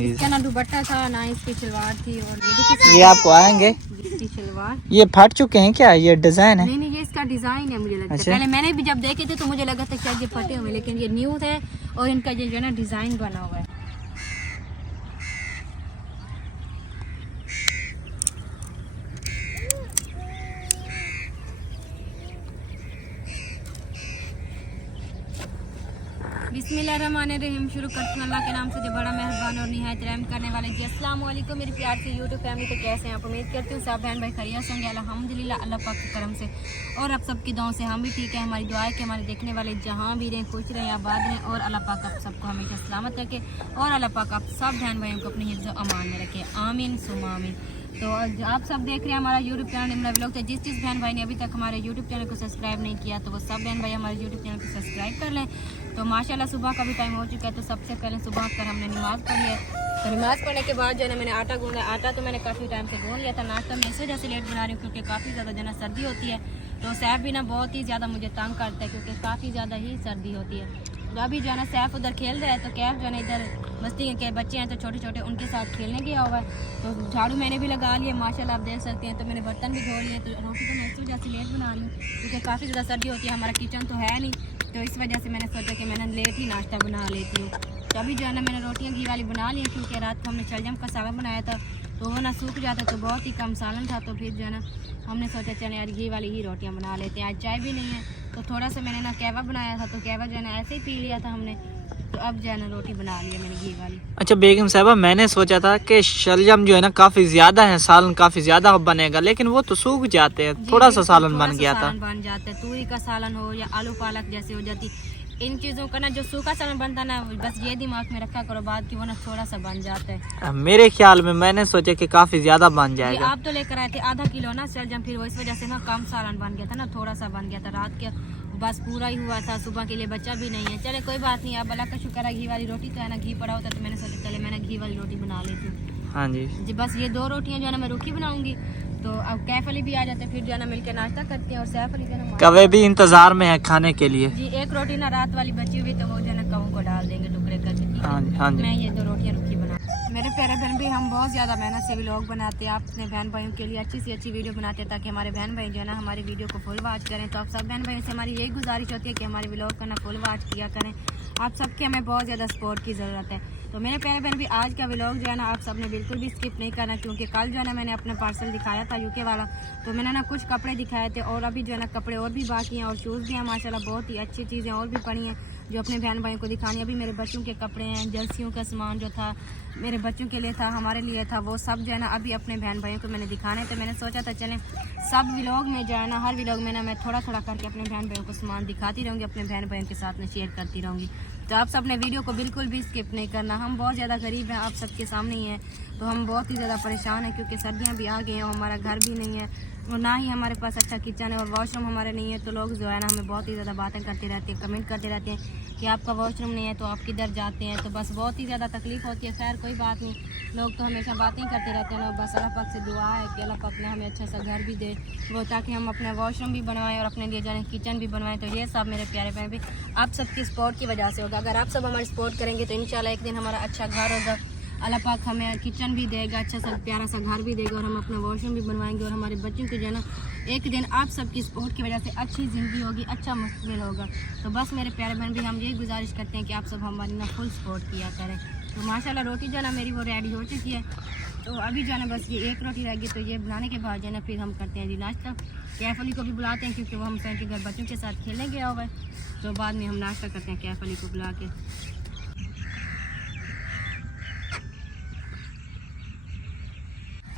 इसका ना दुपट्टा था ना इसकी शलवार थी। और ये आपको आएंगे, इसकी शलवार ये फट चुके हैं क्या? ये डिजाइन है? नहीं, ये इसका डिजाइन है मुझे लगता है। अच्छा। पहले मैंने भी जब देखे थे तो मुझे लगा था शायद ये फटे हुए, लेकिन ये न्यू है और इनका जो है ना डिजाइन बना हुआ है। बिस्मिल्लाहिर्रहमानिर्रहीम। शुरू करते हैं अल्लाह के नाम से जो बड़ा मेहरबान और निहायत रहम करने वाले। जी अस्सलाम वालेकुम मेरी प्यार से यूट्यूब फैमिली। तो कैसे हैं आप? उम्मीद करती हूँ सब बहन भाई खैरियत से होंगे अल्हम्दुलिल्लाह अल्लाह पाक के करम से। और आप सबकी दुआओं से हम भी ठीक है। हमारी दुआ है कि हमारे देखने वाले जहाँ भी रहें खुश रहें आबाद रहें और अल्लाह पाक आप सबको हमेशा सलामत रखे और अल्लाह पाक आप सब बहन भाइयों को अपने हिफ्ज़ व अमान में रखे। आमीन सुम्मा आमीन। तो आप सब देख रहे हैं हमारा यूट्यूब चैनल निम्रा व्लॉग। तो जिस बहन भाई ने अभी तक हमारे यूट्यूब चैनल को सब्सक्राइब नहीं किया तो वो सब बहन भाई हमारे यूट्यूब चैनल को सब्सक्राइब कर लें। तो माशाल्लाह सुबह का भी टाइम हो चुका है। तो सबसे पहले सुबह कर हमने नमाज़ पढ़ी है। तो नमाज़ पढ़ने के बाद जो है ना मैंने आटा गूंदा। आटा तो मैंने काफ़ी टाइम से गूंद लिया था। नाश्ता मैं इस वजह से लेट बना रही हूँ क्योंकि काफ़ी ज़्यादा जो है ना सर्दी होती है। तो सैफ भी ना बहुत ही ज़्यादा मुझे तंग करता है क्योंकि काफ़ी ज़्यादा ही सर्दी होती है। तो अभी जो है ना सैफ उधर खेल रहा है तो कैफ जो है ना इधर मस्ती के बच्चे हैं तो छोटे छोटे उनके साथ खेलने गया हुआ है। तो झाड़ू मैंने भी लगा लिया माशाल्लाह आप देख सकते हैं। तो मैंने बर्तन भी धो लिए। तो रोटी तो मैं इस वजह से लेट बना रही हूँ क्योंकि काफ़ी ज़्यादा सर्दी होती है। हमारा किचन तो है नहीं तो इस वजह से मैंने सोचा कि मैंने लेट ही नाश्ता बना लेती हूँ। तो अभी जो है ना मैंने रोटियाँ घी वाली बना ली क्योंकि रात को हमने शलजम का सालन बनाया था तो वो ना सूख जाता तो बहुत ही कम सालन था। तो फिर जो है ना हमने सोचा चले यार घी वाली ही रोटियाँ बना लेते हैं। आज चाय भी नहीं है तो थोड़ा सा मैंने ना कहवा बनाया था तो कहवा जो है ना ऐसे ही पी लिया था हमने। तो अब जो है ना रोटी बना ली है मैंने घी वाली। अच्छा बेगम साहबा, मैंने सोचा था कि शलजम जो है ना काफी ज्यादा है, सालन काफी ज्यादा बनेगा, लेकिन वो तो सूख जाते हैं। थोड़ा सा सालन बन गया था। बन जाता है तूरी का सालन हो या आलू पालक जैसे हो जाती। इन चीज़ों का ना जो सूखा सालन बनता ना बस ये दिमाग में रखा करो बाद की वो ना थोड़ा सा बन जाता है। मेरे ख्याल में मैंने सोचा कि काफी ज्यादा बन जाएगा। आप तो लेकर आए थे आधा किलो ना शलजम, फिर वो इस वजह से ना कम सालन बन गया था ना, थोड़ा सा बन गया था। रात के बस पूरा ही हुआ था, सुबह के लिए बच्चा भी नहीं है। चले कोई बात नहीं, अब अल्लाह का शुक्र है घी वाली रोटी तो है ना, घी पड़ा होता तो मैंने सोचा चले मैंने घी वाली रोटी बना लेती हूँ। हाँ जी जी बस ये 2 रोटियाँ जो है ना मैं रूखी बनाऊंगी। तो अब कैफ अली भी आ जाते हैं फिर जो है ना मिलकर नाश्ता करते हैं। और सैफ अली जो है ना कवे भी इंतजार में है खाने के लिए। जी एक रोटी ना रात वाली बची हुई तो वो जो है ना कवों को डाल देंगे टुकड़े करके। हाँ जी हाँ जी। मैं ये 2 रोटियाँ रूखी बना। मेरे प्यारे बहन भी हम बहुत ज़्यादा मेहनत से व्लॉग बनाते हैं। आप अपने बहन भाइयों के लिए अच्छी से अच्छी वीडियो बनाते हैं ताकि हमारे बहन भाई जो है ना हमारी वीडियो को फुल वॉच करें। तो आप सब बहन भाइयों से हमारी यही गुजारिश होती है कि हमारे व्लॉग करना फुल वॉच किया करें। आप सबके हमें बहुत ज़्यादा सपोर्ट की ज़रूरत है। तो मेरे प्यारे बहन भी आज का व्लॉग जो है ना आप सब ने बिल्कुल भी स्किप नहीं करना क्योंकि कल जो है ना मैंने अपना पार्सल दिखाया था यूके वाला। तो मैंने ना कुछ कपड़े दिखाए थे और अभी जो है ना कपड़े और भी बाकी हैं और शूज़ भी हैं माशाल्लाह बहुत ही अच्छी चीज़ें और भी पड़ी हैं जो अपने बहन भाइयों को दिखानी। अभी मेरे बच्चों के कपड़े हैं, जर्सियों का सामान जो था मेरे बच्चों के लिए था, हमारे लिए था, वो सब जो है ना अभी अपने बहन भाइयों को मैंने दिखाने। तो मैंने सोचा था चलें सब व्लॉग में जो है ना हर व्लॉग में ना मैं थोड़ा थोड़ा करके अपने बहन भाइयों को सामान दिखाती रहूँगी, अपने बहन भाइयों के साथ में शेयर करती रहूँगी। तो आप सब ने वीडियो को बिल्कुल भी स्किप नहीं करना। हम बहुत ज़्यादा गरीब हैं, आप सबके सामने ही हैं तो हम बहुत ही ज़्यादा परेशान हैं क्योंकि सर्दियाँ भी आ गई हैं और हमारा घर भी नहीं है और ना ही हमारे पास अच्छा किचन है और वॉशरूम हमारे नहीं है। तो लोग जो है ना हमें बहुत ही ज़्यादा बातें करते रहते हैं, कमेंट करते रहते हैं कि आपका वॉशरूम नहीं है तो आप किधर जाते हैं। तो बस बहुत ही ज़्यादा तकलीफ़ होती है। खैर कोई बात नहीं, लोग तो हमेशा बातें करते रहते हैं ना। बस अल्लाह पाक से दुआ है कि अल्लाह पाक ने हमें अच्छा सा घर भी दे वो ताकि हम अपना वॉशरूम भी बनवाएं और अपने लिए जाने किचन भी बनवाएं। तो ये सब मेरे प्यारे बहन भी आप सबकी सपोर्ट की वजह से होगा। अगर आप सब हमारी सपोर्ट करेंगे तो इंशाल्लाह एक दिन हमारा अच्छा घर होगा, अल्लाह पाक हमें किचन भी देगा, अच्छा सा प्यारा सा घर भी देगा और हम अपना वॉशरूम भी बनवाएंगे और हमारे बच्चों के जो है ना एक दिन आप सबकी सपोर्ट की वजह से अच्छी ज़िंदगी होगी, अच्छा मुस्तकबिल होगा। तो बस मेरे प्यारे बहन भी हम यही गुजारिश करते हैं कि आप सब हमारी ना फुल सपोर्ट किया करें। तो माशाल्लाह रोटी जो है ना मेरी वो रेडी हो चुकी है। तो अभी जो है ना बस ये एक रोटी रह गई। तो ये बनाने के बाद जो है ना फिर हम करते हैं जी नाश्ता। कैफ अली को भी बुलाते हैं क्योंकि वो हम फ्रेंड के घर बच्चों के साथ खेलने गया हुआ है। तो बाद में हम नाश्ता करते हैं कैफ अली को बुला के।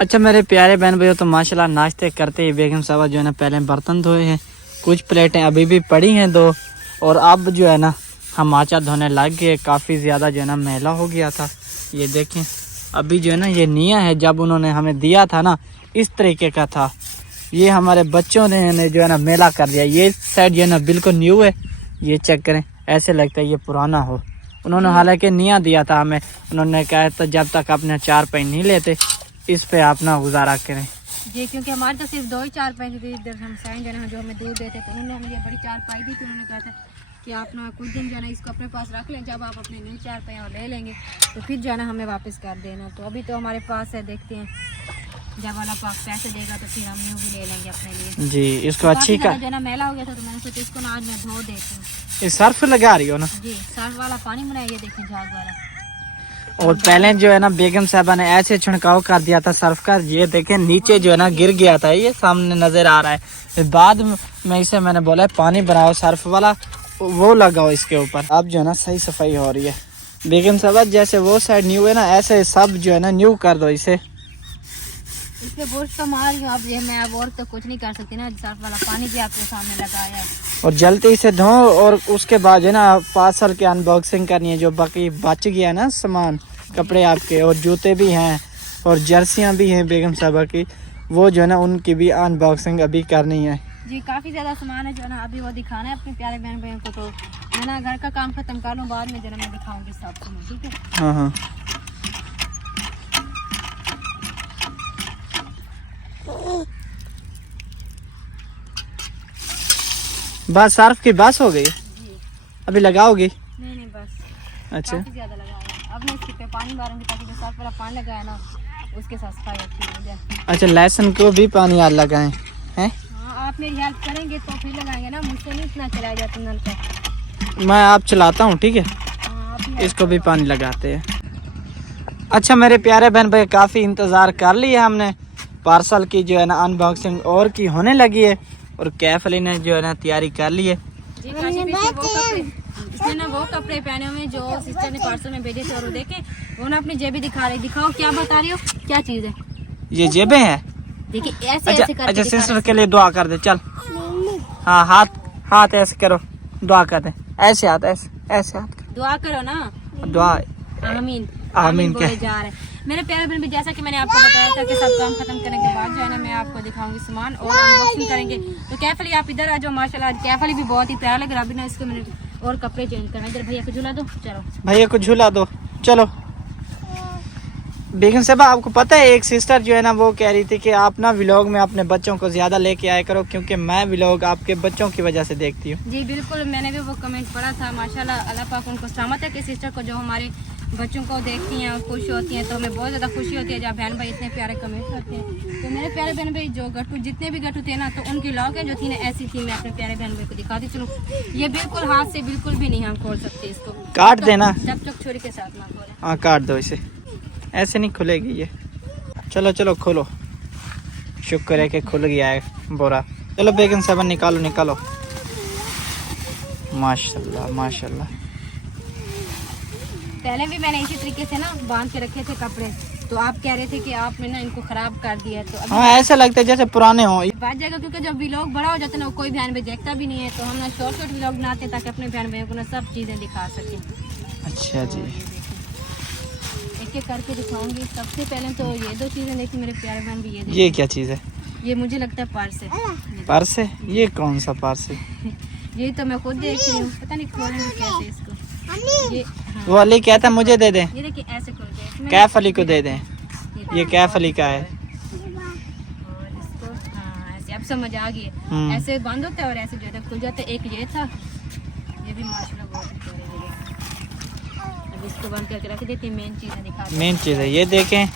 अच्छा मेरे प्यारे बहन भैया, तो माशाल्लाह नाश्ते करते ही बेगम साहबा जो है ना पहले बर्तन धोए हैं, कुछ प्लेटें अभी भी पड़ी हैं 2 और अब जो है ना हम आचा धोने लग गए। काफ़ी ज़्यादा जो है ना मैला हो गया था। ये देखें अभी जो है ना ये निया है, जब उन्होंने हमें दिया था ना इस तरीके का था। ये हमारे बच्चों ने जो है ना मैला कर दिया। ये साइड जो है ना बिल्कुल न्यू है, ये चेक करें, ऐसे लगता है ये पुराना हो। उन्होंने हालांकि निया दिया था हमें, उन्होंने कहा था जब तक अपने 4 पैन नहीं लेते इस पे अपना गुजारा करें जी, क्योंकि हमारे तो सिर्फ 2 ही 4 पैसे थे। इधर हम साइन जो है जो हमें दूध देते थे उन्होंने हमें ये बड़ी 4 पाई दी थी। उन्होंने कहा था कि आप ना कुछ दिन जो है ना इसको अपने पास रख लें, जब आप अपने न्यू 4 पहिया ले लेंगे तो फिर जो है ना हमें वापस कर देना। तो अभी तो हमारे पास है, देखते हैं जब वाला पाक पैसे देगा तो फिर हम न्यू भी ले लेंगे अपने लिए जी। इसको तो अच्छी का जो है ना मैला हो गया था, तो मैंने सोचा इसको ना आज मैं धो देती हूँ। ये सर्फ लगा रही हो ना जी, सर्फ वाला पानी बनाया, ये देखें झाग वाला। और पहले जो है ना बेगम साहबा ने ऐसे छिड़काव कर दिया था सर्फ का, ये देखें नीचे जो है ना गिर गया था, ये सामने नजर आ रहा है। फिर बाद में इसे मैंने बोला पानी बनाओ सर्फ वाला, वो लगाओ इसके ऊपर। अब जो है ना सही सफाई हो रही है। बेगम साहबा जैसे वो साइड न्यू है ना, ऐसे सब जो है ना न्यू कर दो इसे। इसके बुर्श तो मार रही हूँ अब, ये मैं अब और तो कुछ नहीं कर सकती ना, सर्फ वाला पानी भी आपके सामने लगाया है। और जल्दी से धो, और उसके बाद है ना पार्सल की अनबॉक्सिंग करनी है, जो बाकी बच गया ना सामान, कपड़े आपके और जूते भी हैं और जर्सियां भी हैं बेगम साहबा की, वो जो है ना उनकी भी अनबॉक्सिंग अभी करनी है जी। काफ़ी ज़्यादा सामान है जो है ना, अभी वो दिखाना है अपने प्यारे बहन भाइयों को। तो मैं ना घर का काम खत्म कर लूँ, बाद में जो है मैं दिखाऊंगी सबको, ठीक है। हाँ हाँ बस सर्फ की बस हो गई, अभी लगाओगी? नहीं बस अच्छा, काफी ज्यादा लगाया। अब मैं इसके पे पानी मारूंगी ताकि जो सर्फ वाला पानी लगाया ना उसके साथ सफाई अच्छी हो जाए। अच्छा, लहसुन को भी पानी याद लगाएं हैं? हाँ, आप मेरी हेल्प करेंगे तो फिर लगाएंगे ना, मुझसे नहीं इतना चलाया जाता नल का। मैं आप चलाता हूँ, ठीक है। हाँ, इसको भी पानी लगाते हैं। अच्छा मेरे प्यारे बहन भाई, काफ़ी इंतज़ार कर लिया हमने, पार्सल की जो है ना अनबॉक्सिंग और की होने लगी है, और कैफ अली ने जो है ना तैयारी कर ली है। इसने ना वो कपड़े पहने हुए जो सिस्टर ने पार्सल में भेजे थे, और वो देखे वो ना अपनी जेबी दिखा रही। दिखाओ क्या बता रही हो, क्या चीज़ है? ये जेबें हैं। देखिए ऐसे अच्छा, ऐसे करके अच्छा सिस्टर के लिए दुआ कर दे, चल। हाँ, हाथ ऐसे करो, दुआ कर दे, ऐसे हाथ, ऐसे हाथ दुआ करो ना, दुआ। आमीन आमीन बोले जा रहे हैं। मेरे प्यारे बहन भी, जैसा कि मैंने आपको बताया था कि सब काम खत्म करने के बाद जो है ना मैं आपको दिखाऊंगी सामान और अनबॉक्सिंग करेंगे। तो कैफ अली आप इधर आ जाओ, माशाल्लाह कैफ अली भी बहुत ही प्यारा लग रहा है। अभी ना इसको मैंने और कपड़े चेंज करना, इधर भैया को झूला दो, चलो भैया को झूला दो, चलो। बेगम साहबा आपको पता है एक सिस्टर जो है ना वो कह रही थी कि आप ना व्लॉग में अपने बच्चों को ज्यादा लेके आया करो, क्योंकि मैं व्लॉग आपके बच्चों की वजह से देखती हूँ। जी बिल्कुल, मैंने भी वो कमेंट पढ़ा था। माशाल्लाह अल्लाह पाक उनको सलामत है कि सिस्टर को जो हमारे बच्चों को देखती हैं और खुश होती हैं, तो हमें बहुत ज़्यादा खुशी होती है जब बहन भाई इतने प्यारे कमेंट करते हैं। तो मेरे प्यारे बहन भाई जो गट्टू जितने भी गट्टू थे ना, तो उनकी लॉकेट जो थी ना ऐसी थी, मैं अपने प्यारे बहन भाई को दिखाती चलूँ। ये बिल्कुल हाथ से बिल्कुल भी नहीं हम खोल सकते इसको, काट देना जब तक छुरी के साथ ना खोले। हाँ काट दो इसे, ऐसे नहीं खुलेगी ये। चलो चलो खोलो, शुक्र है कि खुल गया है बोरा। चलो बेगम साहब निकालो निकालो, माशाल्लाह माशाल्लाह। पहले भी मैंने इसी तरीके से ना बांध के रखे थे कपड़े, तो आप कह रहे थे कि आपने ना इनको खराब कर दिया। तो अभी हाँ ऐसा लगता है जैसे पुराने हो। बात जाएगा, क्योंकि जब व्लॉग बड़ा हो जाता है ना, कोई बहन भाई देखता भी नहीं है, तो हम ना शॉर्ट व्लॉग बनाते हैं ताकि अपने बहन भाइयों को ना सब चीज़ें दिखा सकें। अच्छा जी, एक एक करके दिखाऊंगी। सबसे पहले तो ये दो चीज़ें देखी मेरे प्यारे बहन भी, ये क्या चीज़ है? ये मुझे लगता है पर्स है। पर्स है? ये कौन सा पर्स है? ये तो मैं खुद देख रही हूँ, पता नहीं खोलेंगे कैसे इसको। ये हाँ। वो अली कहता है मुझे दे दें, ये देखिए ऐसे खुल गया, कैफ अली को दे दें। ये कैफ अली का है। और इसको हाँ ऐसे अब समझ आ गई है, ऐसे बंद होता है और ऐसे जो है खुल जाता है। एक ये था, ये भी माशाल्लाह बहुत प्यारे लगे। अब इसको बंद करके रख देते हैं, मेन चीज़ें दिखा। मेन चीज़ है ये देखें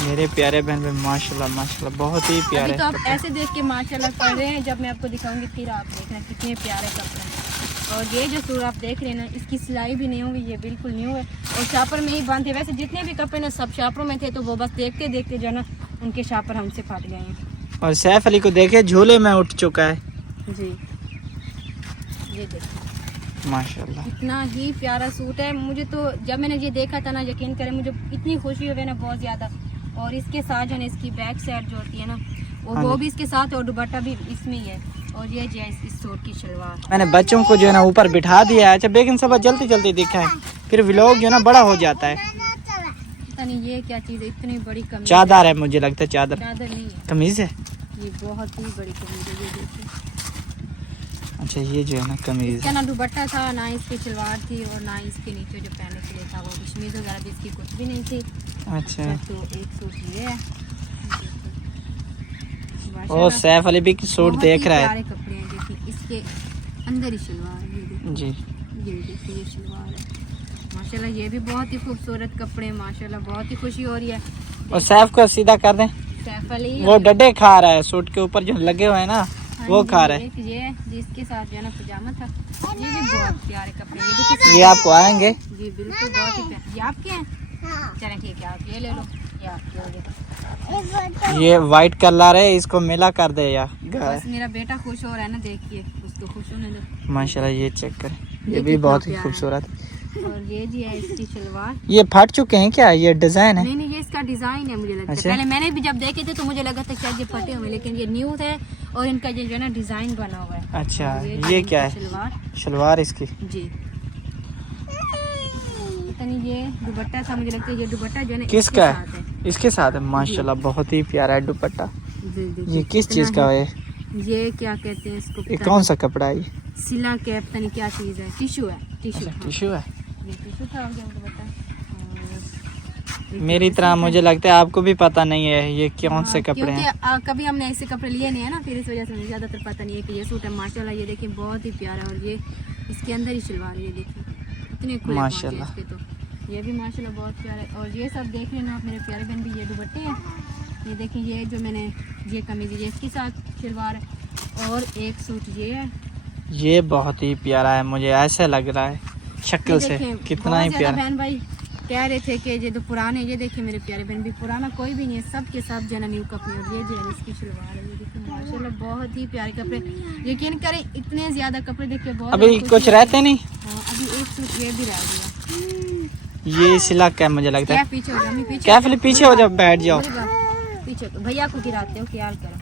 मेरे प्यारे बहन भाई, माशाल्लाह माशाल्लाह बहुत ही प्यारे। तो आप ऐसे देख के माशाल्लाह कर रहे हैं, जब मैं आपको दिखाऊंगी फिर आप देख रहे हैं कितने प्यारे कपड़े हैं। और ये जो सूट आप देख रहे हैं ना, इसकी सिलाई भी नहीं हुई, ये बिल्कुल न्यू है और शापर में ही बांधे। वैसे जितने भी कपड़े ना सब शापरों में थे, तो वो बस देखते देखते जो है ना उनके शापर हमसे फट गए हैं। और सैफ अली को देखे झूले में उठ चुका है जी, ये देखिए माशाल्लाह, इतना ही प्यारा सूट है। मुझे तो जब मैंने ये देखा था ना, यकीन करें मुझे इतनी खुशी हुई ना बहुत ज़्यादा। और इसके साथ जो है इसकी बैक साइड जो होती है ना, वो भी इसके साथ, और दुपट्टा भी इसमें ही है। और ये जो है इस सूट की शलवार। मैंने बच्चों को जो है ना ऊपर बिठा दिया है। अच्छा बेगम साहब जल्दी जल्दी दिखाएं, फिर व्लॉग जो है ना बड़ा हो जाता है। पता नहीं ये क्या चीज़ है, इतनी बड़ी कमीज। चादर है, मुझे लगता है चादर नहीं है, कमीज है। ये बहुत ही बड़ी कमीज है, ये देखिए। अच्छा ये जो है ना कमीज, क्या ना दुपट्टा था, ना इसकी सलवार थी, और ना इसके नीचे जो पहनने के लिए था वो कश्मीज वगैरह भी इसकी कुछ भी नहीं थी। अच्छा तो एक सूट ये है। और सैफ अली भी सूट देख रहा है। प्यारे कपड़े हैं, देखिए इसके अंदर ही सलवार, ये जी। ये देखिए ये शलवार है माशाल्लाह, ये भी बहुत ही खूबसूरत कपड़े हैं माशाल्लाह, बहुत ही खुशी हो रही है। और सैफ को सीधा कर दें, सैफ अली वो डड्डे खा रहा है सूट के ऊपर जो लगे हुए हैं ना, वो खा रहा है। ये जिसके साथ जो है ना पजामा था, ये भी बहुत प्यारे कपड़े हैं। ये देखिए ये आपको आएंगे? जी बिल्कुल, बहुत ही प्यारे। ये आपके हैं? चलें ठीक है, आप ये ले लो, ये आपके हो गए। ये वाइट कलर है, इसको मिला कर दे यार। बस मेरा बेटा खुश हो रहा है ना, देखिए उसको खुश होने दो। माशाल्लाह, ये चेक करें, ये भी कितना बहुत ही प्यारा खूबसूरत। और ये जी है इसकी शलवार। ये फट चुके हैं क्या? ये डिजाइन है? नहीं नहीं, ये इसका डिजाइन है मुझे लगता है। अच्छा। पहले मैंने भी जब देखे थे तो मुझे लगा था शायद ये फटे हुए, लेकिन ये न्यू है और इनका जो है ना डिजाइन बना हुआ है। अच्छा, और ये क्या है? शलवार शलवार इसकी। जी। पता नहीं ये दुपट्टा था, मुझे लगता है ये दुपट्टा जो है ना किसका इसके साथ है। इसके साथ है। माशाल्लाह, बहुत ही प्यारा है दुपट्टा। जी, देखिए ये किस कितना चीज का है? ये क्या कहते हैं इसको? ये पता कौन सा कपड़ा है? ये नहीं। सिला के पता नहीं क्या चीज है, टिश्यू है, टिश्यू। हाँ, टिश्यू है। ये टिश्यू था, क्या दुपट्टा। और मेरी तरह मुझे लगता है आपको भी पता नहीं है ये कौन से कपड़े क्योंकि हैं। कभी हमने ऐसे कपड़े लिए नहीं है ना, फिर इस वजह से मुझे ज़्यादातर पता नहीं है कि ये सूट है। माशाल्लाह ये देखिए बहुत ही प्यारा है, और ये इसके अंदर ही शलवार है, ये देखिए इतने खुले माशाल्लाह। पाँव हैं इसके, तो ये भी माशाल्लाह बहुत प्यारा है। और ये सब देख लेना आप मेरे प्यारे बहन भी, ये दुपट्टे हैं, ये देखिए ये जो मैंने ये कमीज ये इसके साथ शलवार है, और एक सूट ये है। ये बहुत ही प्यारा है, मुझे ऐसे लग रहा है शक्ल से कितना ही प्यारा। बहन भाई कह रहे थे कि ये तो पुराने, ये देखिए मेरे प्यारे बहन भी पुराना कोई भी नहीं है, सब के सब जो है न्यू कपड़े। और ये जो है इसकी शलवार है, ये देखिए माशाल्लाह बहुत ही प्यारे कपड़े। यकीन करें इतने ज्यादा कपड़े देखिए बहुत। अभी कुछ रहते नहीं। हाँ, अभी एक सूट ये भी रह गया। ये सिला क्या मुझे लगता है? पीछे हो जाओ, पीछे कैफली पीछे हो जाओ, बैठ जाओ। पीछे तो भैया को गिराते हो, ख्याल करो।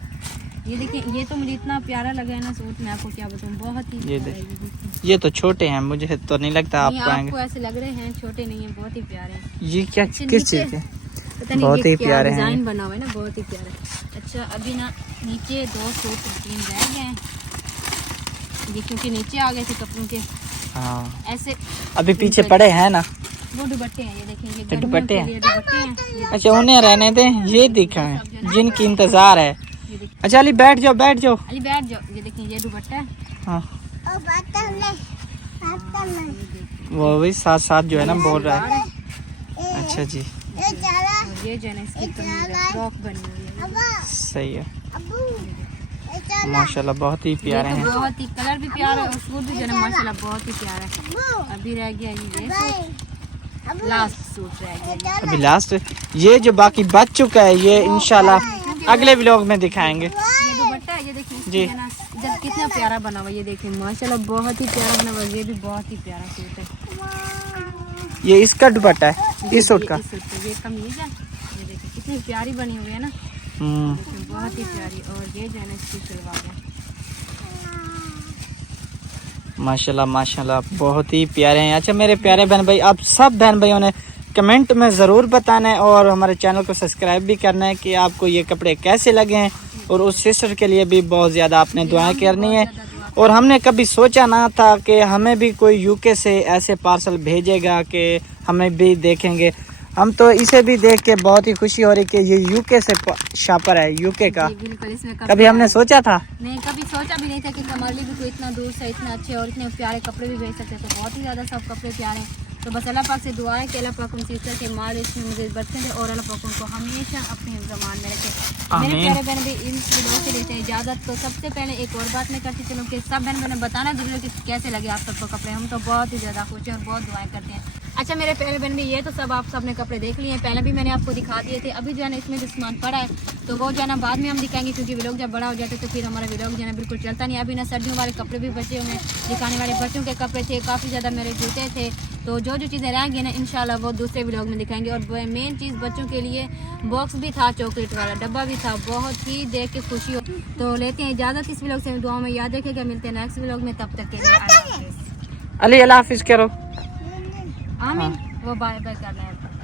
ये देखिए ये तो मुझे इतना प्यारा लगा है ना सूट, मैं आपको क्या बताऊँ, बहुत ही ये प्यारा है। देखिए, ये तो छोटे हैं, मुझे तो नहीं लगता नहीं, आपको आएंगे। आपको ऐसे लग रहे हैं, छोटे नहीं है, बहुत ही प्यारे हैं। ये क्या अच्छा, किस चीज नीचे- के? पता नहीं बहुत ये ही क्या प्यारे हैं डिजाइन ये। बना हुआ है ना, बहुत ही प्यारा। अच्छा अभी ना नीचे 2 सूट 3 रह गए हैं, ये क्योंकि नीचे आ गए थे कपड़ों के हाँ, ऐसे। अभी पीछे पड़े हैं ना। वो दुपट्टे हैं, ये देखिए ये तो गर्मियों दुपट्टे के हैं। लिए दुपट्टे हैं। ये अच्छा, उन्हें रहने दें, ये दिखाएं जिनकी इंतजार है। देखिए, अच्छा अली बैठ जाओ, बैठ जाओ। अली बैठ जाओ। ये देखिए ये दुपट्टा है। हाँ, ये देखिए, वो भी साथ साथ जो है ना बोल रहा सलवार है। अच्छा जी, और ये जो है ना इसकी कमीज है, फ्रॉक बनी हुई है। सही है। माशाल्लाह बहुत ही प्यारे ये तो हैं। बहुत ही कलर भी प्यारा है और सूट भी जो है ना माशाल्लाह बहुत ही प्यारा है। अभी रह गया ये सूट, लास्ट सूट रह गया। अभी लास्ट ये जो बाकी बच चुका है, ये इंशाल्लाह अगले व्लॉग में दिखाएंगे। ये दुपट्टा है, ये देखिए इसकी जी। है ना जब कितना प्यारा बना हुआ है, ये देखिए माशाल्लाह बहुत ही प्यारा बना हुआ है। ये भी बहुत ही प्यारा सूट है। ये इसका दुपट्टा है, इस सूट का। इस सूट का ये कमीज है, ये देखिए कितनी प्यारी बनी हुई है ना, देखिए बहुत ही प्यारी। और ये जो है ना इसकी शलवार है। माशाल्लाह माशाल्लाह बहुत ही प्यारे हैं। अच्छा मेरे प्यारे बहन भाई, आप सब बहन भाइयों ने कमेंट में ज़रूर बताना है और हमारे चैनल को सब्सक्राइब भी करना है कि आपको ये कपड़े कैसे लगे हैं। और उस सिस्टर के लिए भी बहुत ज़्यादा आपने दुआएं करनी है। और हमने कभी सोचा ना था कि हमें भी कोई यूके से ऐसे पार्सल भेजेगा कि हमें भी देखेंगे। हम तो इसे भी देख के बहुत ही खुशी हो रही कि ये यूके से शॉपर है, यूके का। जी, बिल्कुल, इसमें कभी हमने सोचा था? नहीं, कभी सोचा भी नहीं था कि हमारे लिए भी कोई इतना दूर से इतने अच्छे और इतने प्यारे कपड़े भी भेज सकते। तो बहुत ही ज़्यादा सब कपड़े प्यारे हैं। तो बस अल्लाह पाक से दुआ है कि अल्लाह पाक उन सिस्टर के माल इसमें मुझे बरकत दे और अल्लाह पाक उनको हमेशा अपने ज़मान में रखे। मेरे प्यारे बहन भी इन वीडियो से लेते हैं इजाज़त। तो सबसे पहले एक और बात मैं करती चलूँ कि सब बहन बहने बताना जरूर कि कैसे लगे आप सबको कपड़े। हम तो बहुत ही ज़्यादा खुश हैं और बहुत दुआएं करते हैं। अच्छा मेरे प्यारे बहन भी, ये तो सब आप सबने कपड़े देख लिए हैं, पहले भी मैंने आपको दिखा दिए थे। अभी जो है ना इसमें जो सामान पड़ा है तो वो जो है ना बाद में हम दिखाएंगे, क्योंकि व्लॉग जब बड़ा हो जाता है तो फिर हमारा व्लॉग जो है ना बिल्कुल चलता नहीं। अभी ना सर्दियों वाले कपड़े भी बचे हुए हैं, दिखाने वाले बच्चों के कपड़े थे, काफ़ी ज़्यादा मेरे जूते थे। तो जो जो चीज़ें रह गई ना इंशाल्लाह वो दूसरे व्लॉग में दिखाएंगे। और मेन चीज़ बच्चों के लिए बॉक्स भी था, चॉकलेट वाला डब्बा भी था, बहुत ही देख के खुशी हो। तो लेते हैं इजाज़त इस व्लॉग से, दुआ में याद रखेगा। मिलते हैं नेक्स्ट व्लॉग में, तब तक के लिए अल्लाह हाफिज़। अली अल्लाह हाफिज़ करो। आमीन। वो बाय बाय करना है।